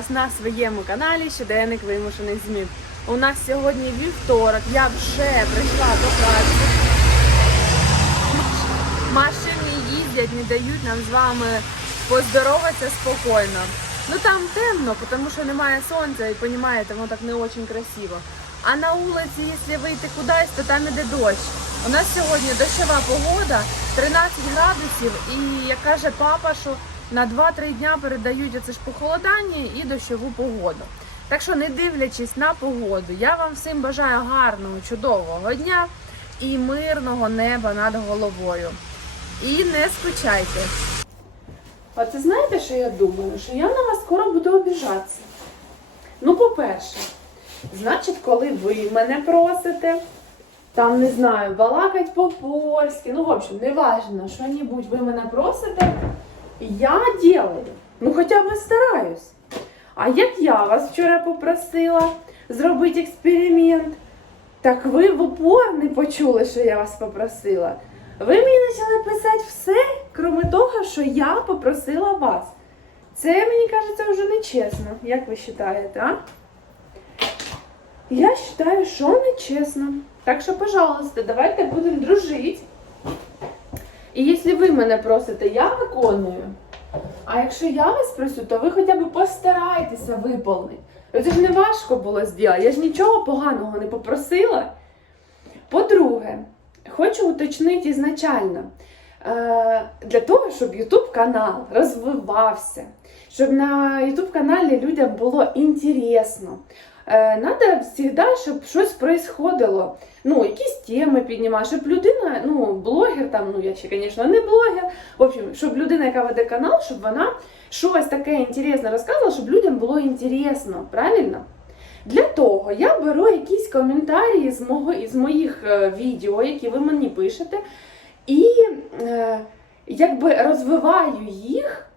вас на своєму каналі Щоденник вимушених змін. У нас сьогодні вівторок. Я вже прийшла до праці. Машини їздять, не дають нам з вами поздороватися спокійно. Ну там темно, тому що немає сонця, і розумієте, воно так не дуже красиво. А на вулиці, якщо вийти кудись, то там іде дощ. У нас сьогодні дощова погода, 13 градусів, і як каже папа, що на 2-3 дня передають оце ж похолодання і дощову погоду. Так що, не дивлячись на погоду, я вам всім бажаю гарного, чудового дня і мирного неба над головою. І не скучайте. А це знаєте, що я думаю? Що я на вас скоро буду обіжатися. Ну, по-перше, значить, коли ви мене просите, там, не знаю, балакать по-польськи, ну, в общем, неважно, що-небудь ви мене просите, я делаю. Ну, хоча б стараюсь. А як я вас вчора попросила зробити експеримент, так ви в упор не почули, що я вас попросила. Ви мені почали писати все, крім того, що я попросила вас. Це, мені кажеться, вже не чесно. Як ви вважаєте, а? Я вважаю, що не чесно. Так що, пожалуйста, давайте будемо дружити. І якщо ви мене просите, я виконую. А якщо я вас просю, то ви хоча б постарайтеся виповнити. Це ж не важко було зробити. Я ж нічого поганого не попросила. По-друге, хочу уточнити ізначально. Е, Для того, щоб YouTube канал розвивався, щоб на YouTube каналі людям було інтересно. Треба завжди, щоб щось происходило. Ну, якісь теми піднімати, щоб людина, ну, блогер, там, ну я ще, звісно, не блогер. В общем, щоб людина, яка веде канал, щоб вона щось таке інтересне розказувала, щоб людям було інтересно, правильно? Для того я беру якісь коментарі з мого із моїх е, відео, які ви мені пишете, і е, якби розвиваю їх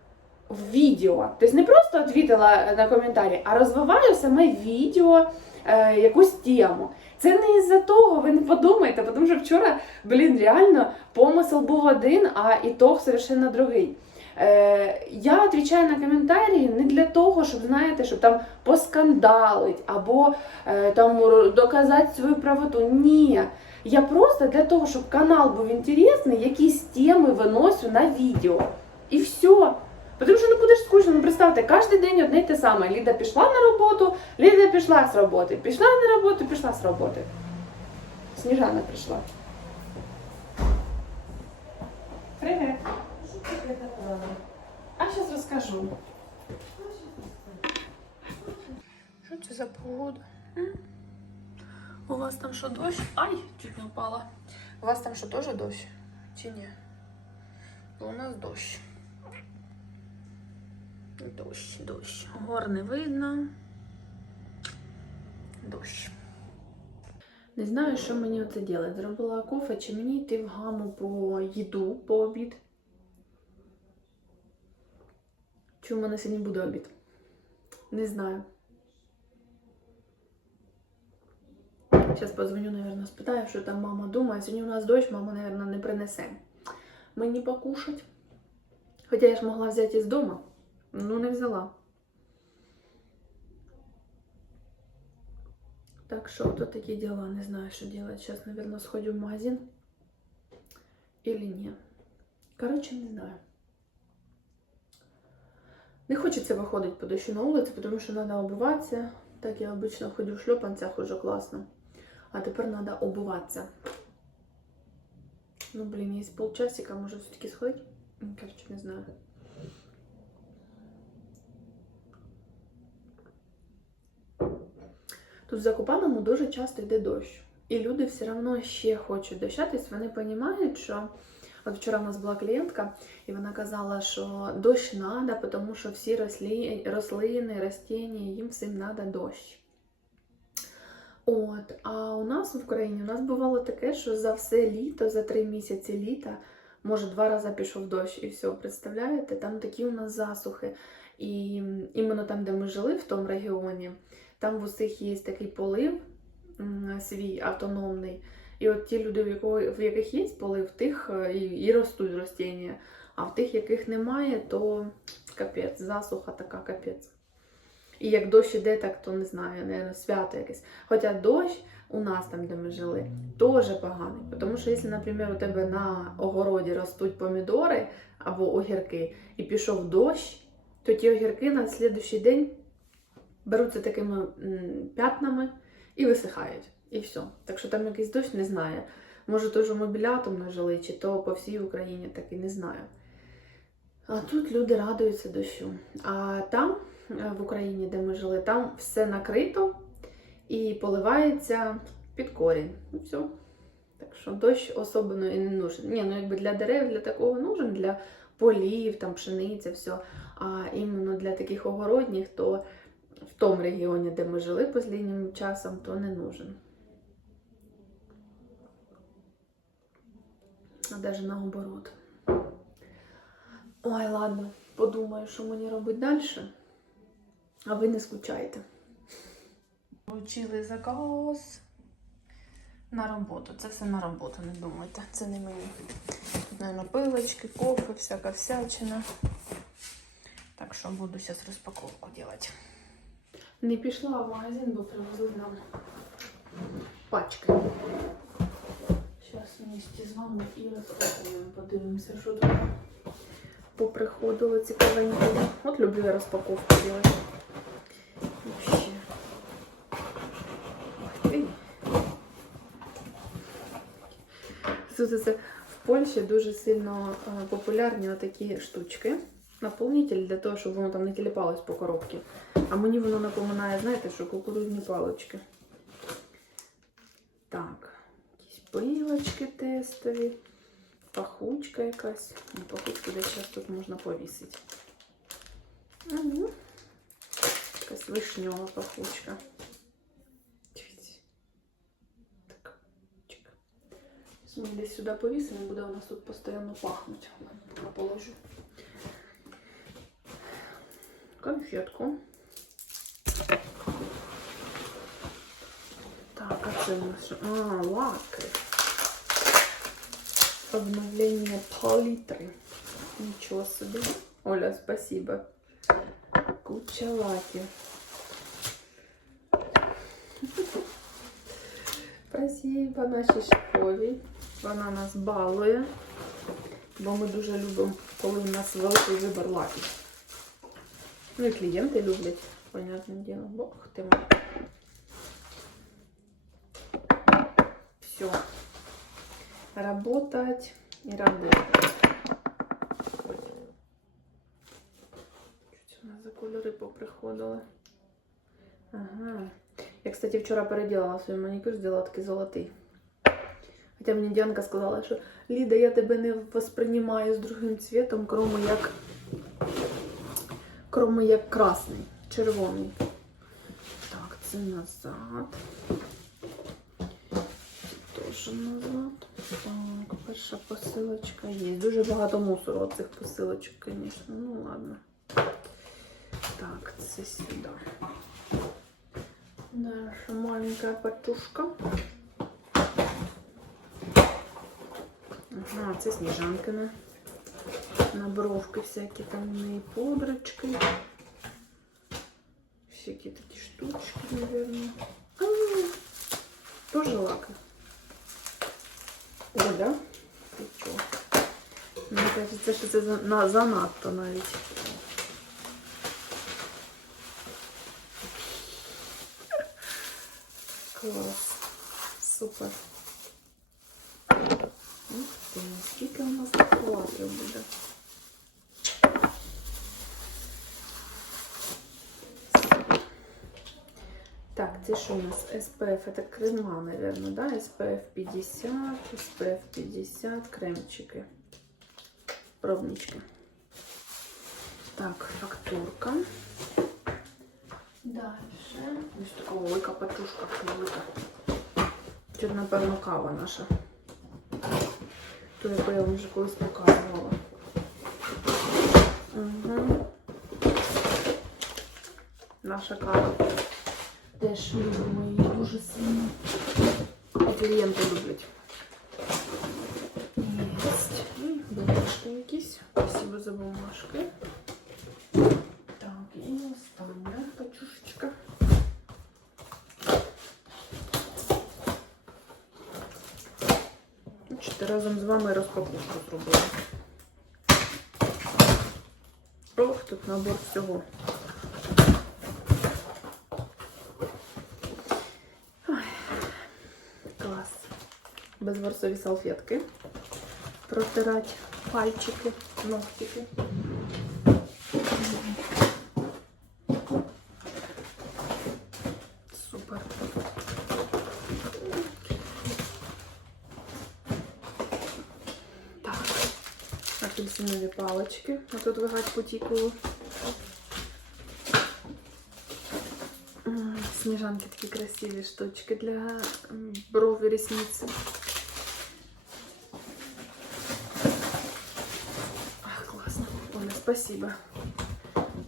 в відео. Тобто не просто відповіла на коментарі, а розвиваю саме відео, е, якусь тему. Це не із-за того, ви не подумайте, тому що вчора, блін, реально помисел був один, а ітог совершенно другий. Е, я відповідаю на коментарі не для того, щоб знаєте, щоб там поскандалить або е, там доказати свою правоту. Ні. Я просто для того, щоб канал був інтересний, якісь теми виношу на відео. І все. Тому що не будеш скучно, ну представте, кожен день одне й те саме. Ліда пішла на роботу, Ліда пішла з роботи, пішла на роботу, пішла з роботи. Сніжана прийшла. Привіт. А зараз розкажу. Що це за погода? У вас там що дощ? Ай, чуть не впала. У вас там що теж дощ? Чи ні? У нас дощ. Дощ, дощ. Гор не видно. Дощ. Не знаю, що мені оце робити. Зробила кофе, чи мені йти в гаму по їду по обід. Чи у мене сьогодні буде обід? Не знаю. Зараз позвоню, наверное, спитаю, що там мама думає. Сьогодні у нас дощ, мама, наверное, не принесе. Мені покушать. Хоча я ж могла взяти із дому. Ну, не взяла. Так що то такі діла, не знаю, що делать. Сейчас, наверное, сходю в магазин. Или ні. Короче, не знаю. Не хочеться виходити по дощу на вулицю, тому що треба обуватися. Так я обично ходю в шльопанцях уже класно. А тепер треба обуватися. Ну, блін, є полчасика, може все-таки сходити? М, Короче, не знаю. Тут в Закопаному дуже часто йде дощ. І люди все одно ще хочуть дощатись. Вони розуміють, що от вчора у нас була клієнтка, і вона казала, що дощ треба, тому що всі рослі... рослини, растіння, їм всім треба дощ. От, а у нас в Україні у нас бувало таке, що за все літо, за три місяці літа, може два рази пішов дощ і все, представляєте? Там такі у нас засухи. І іменно там, де ми жили, в тому регіоні, там в усіх є такий полив свій автономний. І от ті люди, в, якого, в яких є полив, в тих е, і, і ростуть ростіння. А в тих, яких немає, то капець, засуха така капець. І як дощ іде, так то не знаю, не свято якесь. Хоча дощ у нас там, де ми жили, теж поганий. Тому що, якщо, наприклад, у тебе на огороді ростуть помідори або огірки, і пішов дощ, то ті огірки на слідуючий день беруться такими п'ятнами і висихають. І все. Так що там якийсь дощ не знаю. Може, той же мобілятом ми жили, чи то по всій Україні, так і не знаю. А тут люди радуються дощу. А там, е, в Україні, де ми жили, там все накрито і поливається під корінь. І все. Так що дощ особливо і не нужен. Ні, ну якби для дерев, для такого нужен, для полів, там пшениця, все. А іменно для таких огородніх, то в тому регіоні, де ми жили останнім часом, то не нужен. А навіть наоборот. Ой, ладно, подумаю, що мені робити далі. А ви не скучайте. Получили заказ на роботу. Це все на роботу, не думайте. Це не мені. Тут, мабуть, пилочки, кофе, всяка всячина. Так що буду зараз розпаковку робити. Не пішла в магазин, бо привезли нам пачки. Зараз вместе з вами і розпакуємо. Подивимося, що тут поприходило цікавенького. От люблю я розпаковку робити. Це в Польщі дуже сильно е, популярні такі штучки. Наповнитель для того, щоб воно там не тіліпалось по коробці. А мені воно напоминає, знаєте, що кукурудзні палички. Так, якісь пилочки тестові, пахучка якась. Ну, пахучку десь зараз тут можна повісити. Угу. Якась вишньова пахучка. Дивіться. Так, чик. Зараз Ми десь сюди повісимо, буде у нас тут постійно пахнути. Поки положу. Конфетку. Так, а це у нас що? А, лаки. Обновление палитры. Ничего себе. Оля, спасибо. Куча лаки. Спасибо нашій шефові. Вона нас балує, бо ми дуже любимо, коли у нас великий вибір лаків. Ну і клієнти люблять, понятне діло. Бог ти мой. Все. Работать и работать. Що у нас за кольори поприходили? Ага. Я, кстати, вчора переділала свій манікюр, зробила такий золотий. Хоча мені Діанка сказала, що Ліда, я тебе не восприймаю з другим цвітом, кроме як кроме як красний, червоний. Так, це назад. Теж назад. Так, перша посилочка є. Дуже багато мусору цих посилочок, звісно. Ну ладно. Так, це сюди. Наша маленькая патушка. Ага, це сніжанкина. На бровки всякі там в неї пудрочки. Всякі такі штучки, наверное. А, тоже лаки. О, да? Ти чо? Мені кажеться, що це за- на, занадто навіть. Клас. Супер. Ух скільки у нас лаків буде. Так, це що у нас? SPF, это крема, наверное, да? SPF 50, SPF 50, кремчики. Пробнички. Так, фактурка. Дальше. Ось така велика пачушка велика. Це, напевно, кава наша. Ту, яку я вам вже колись показувала. Угу. Наша кава. Теж любимо її дуже сильно. І клієнти люблять. Єсть. М, Бумажки якісь. Спасибо за бумажки. Разом з вами розпаковку зробила. Ох, тут набор всього. Ой, клас. Безворсові салфетки. Протирати пальчики, ногтики. Супер. Так. Апельсинові палички. А тут вигать потікуло. Сніжанки такі красиві штучки для м, бров і ресниці. Ах, класно. Оля, спасибо.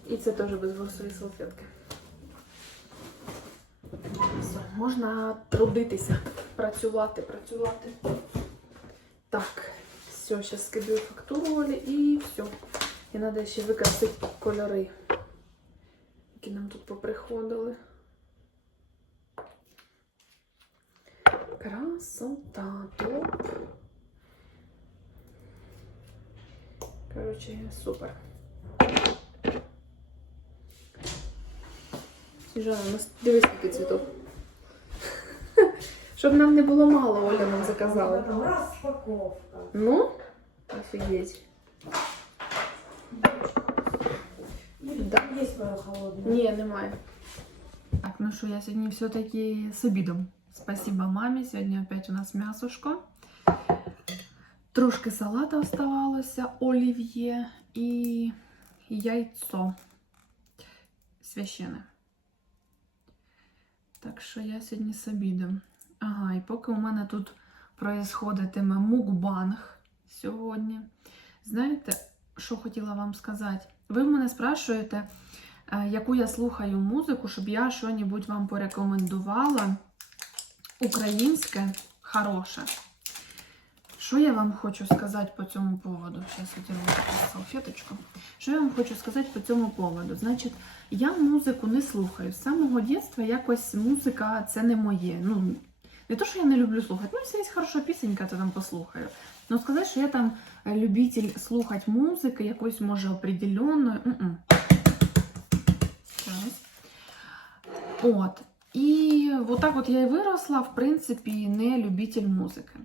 І це теж безворсові салфетки. Все, можна трудитися, працювати, працювати. Все, зараз скидаю фактуру Олі і все. І треба ще використати кольори, які нам тут поприходили. Красота, топ. Коротше, супер. Сніжана, нас дивись, скільки цвітов. Щоб нам не було мало, Оля нам заказала. Распаковка. Ну, офигеть. Да. Есть моя холодная. Ні, немає. Так, ну що, я сьогодні все-таки з обідом. Спасибо мамі. Сьогодні опять у нас м'ясушко. Трошки салата оставалося, олів'є і яйцо священе. Так що я сьогодні з обідом. Ага, і поки у мене тут происходитиме мукбанг сьогодні. Знаєте, що хотіла вам сказати? Ви в мене спрашуєте, е, яку я слухаю музику, щоб я що-небудь вам порекомендувала українське, хороше. Що я вам хочу сказати по цьому поводу? Зараз я салфеточку. Що я вам хочу сказати по цьому поводу? Значить, я музику не слухаю. З самого дитинства якось музика це не моє. Ну, не то, що я не люблю слухати, ну, якщо є хороша пісенька, то там послухаю. Ну, сказати, що я там е, любитель слухати музики, якоїсь, може, определенної. м-м. От. І от так от я і виросла, в принципі, не любитель музики.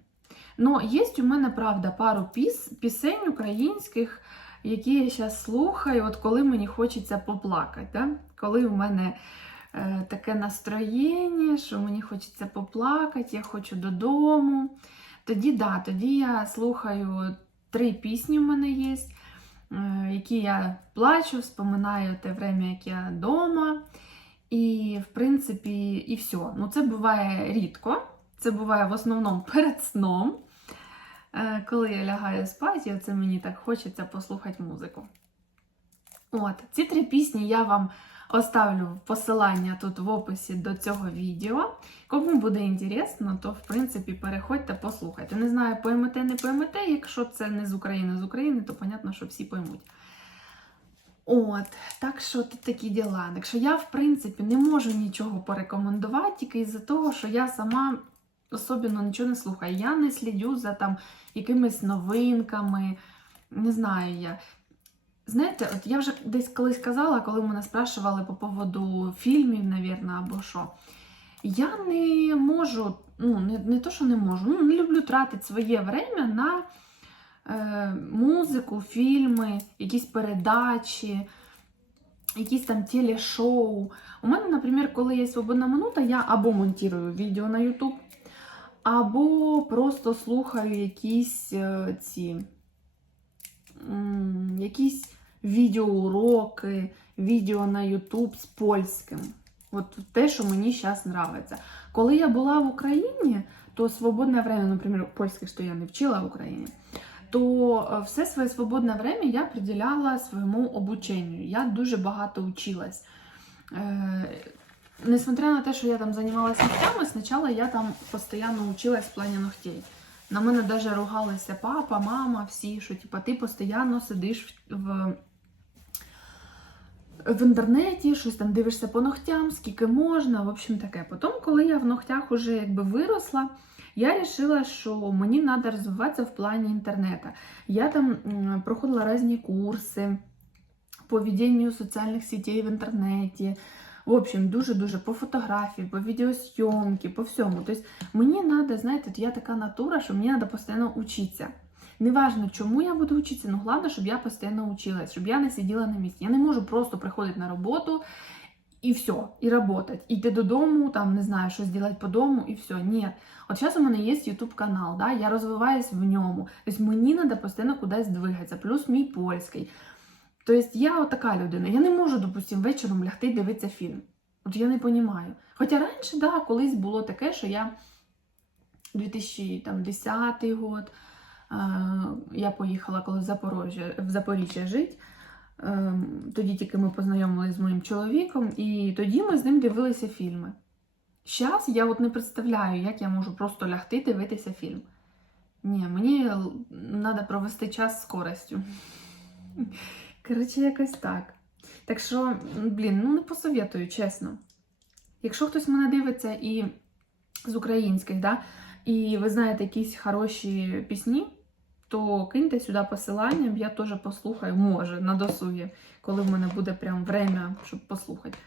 Ну, є у мене, правда, пару піс, пісень українських, які я зараз слухаю, от коли мені хочеться поплакати. Да? Коли у мене таке настроєння, що мені хочеться поплакати, я хочу додому. Тоді да, тоді я слухаю три пісні в мене є, е, які я плачу, вспоминаю те время, як я вдома. І, в принципі, і все. Ну, це буває рідко. Це буває в основному перед сном. Е, Коли я лягаю спати, це мені так хочеться послухати музику. От, ці три пісні я вам оставлю посилання тут в описі до цього відео. Кому буде інтересно, то в принципі переходьте, послухайте. Не знаю, поймете, не поймете. Якщо це не з України, з України, то понятно, що всі поймуть. От, так що тут такі діла. Так що я, в принципі, не можу нічого порекомендувати, тільки із-за того, що я сама особливо нічого не слухаю. Я не слідю за там якимись новинками. Не знаю я. Знаєте, от я вже десь колись казала, коли мене спрашували по поводу фільмів, навірно, або що. Я не можу, ну, не, не то, що не можу, ну, не люблю тратити своє время на е, музику, фільми, якісь передачі, якісь там телешоу. У мене, наприклад, коли є свободна минута, я або монтую відео на YouTube, або просто слухаю якісь е, ці якісь відеоуроки, відео на YouTube з польським. От те, що мені зараз подобається. Коли я була в Україні, то свободне время, наприклад, польське, що я не вчила в Україні, то е, все своє свободне время я приділяла своєму обученню. Я дуже багато училась. Е, Несмотря на те, що я там займалася ногтями, спочатку я там постійно училась в плані ногтей. На мене навіть ругалися папа, мама, всі, що типа, ти постійно сидиш в, в, інтернеті, щось там дивишся по ногтям, скільки можна, в общем таке. Потім, коли я в ногтях уже якби виросла, Я вирішила, що мені треба розвиватися в плані інтернету. Я там проходила різні курси по веденню соціальних сетей в інтернеті. В общем, дуже-дуже по фотографії, по відеосйомки, по всьому. Тобто мені треба, знаєте, я така натура, що мені треба постійно вчитися. Неважно, чому я буду вчитися, але головне, щоб я постійно училась, щоб я не сиділа на місці. Я не можу просто приходити на роботу і все, і працювати. Іти додому, там, не знаю, щось робити по дому і все. Ні. От зараз у мене є YouTube канал, да, я розвиваюсь в ньому. Тобто мені треба постійно кудись двигатися, плюс мій польський. Тобто я така людина. Я не можу, допустим, вечором лягти дивитися фільм. От я не розумію. Хоча раніше, да, колись було таке, що я 2010 год, е, я поїхала коли в Запоріжжя, в Запоріжжя жити. Е, Тоді тільки ми познайомилися з моїм чоловіком, і тоді ми з ним дивилися фільми. Зараз я от не представляю, як я можу просто лягти дивитися фільм. Ні, мені треба провести час з користю. Коротше, якось так. Так що, блін, ну не посоветую, чесно. Якщо хтось мене дивиться і з українських, да, і ви знаєте якісь хороші пісні, то киньте сюди посилання, я теж послухаю, може, на досугі, коли в мене буде прям время, щоб послухати.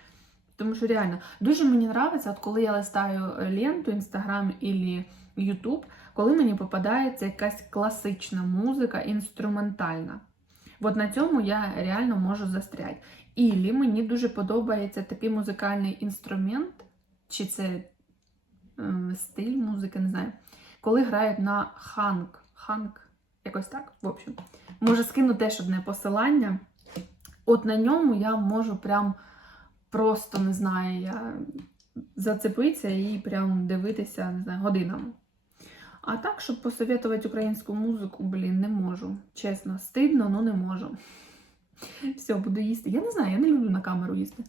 Тому що реально дуже мені подобається, от коли я листаю ленту Instagram або YouTube, коли мені попадається якась класична музика, інструментальна. От на цьому я реально можу застряти. Ілі мені дуже подобається такий музикальний інструмент, чи це е, стиль музики, не знаю, коли грають на ханк. Ханк, якось так. В общем, може скину теж одне посилання. От на ньому я можу прям просто не знаю, я зацепитися і прям дивитися, не знаю, годинами. А так, щоб посоветувати українську музику, блін, не можу. Чесно, стидно, але не можу. Все, буду їсти. Я не знаю, я не люблю на камеру їсти.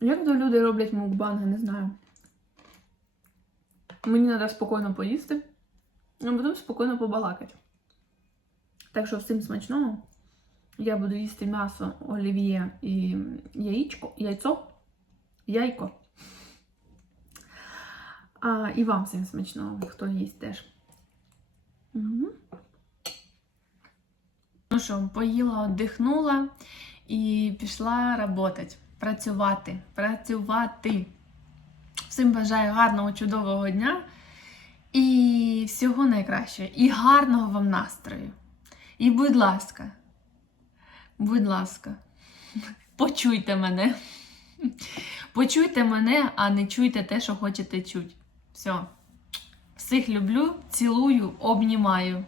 Як то люди роблять мукбанги, не знаю. Мені треба спокійно поїсти, а потім спокійно побалакати. Так що всім смачного. Я буду їсти м'ясо, олів'є і яєчко, яйцо, яйко. А, і вам всім смачного, хто їсть теж. Угу. Ну що, поїла, віддихнула і пішла працювати, працювати, працювати. Всім бажаю гарного, чудового дня і всього найкращого. І гарного вам настрою. І будь ласка, будь ласка, почуйте мене. Почуйте мене, а не чуйте те, що хочете чути. Все. Всіх люблю, цілую, обнімаю.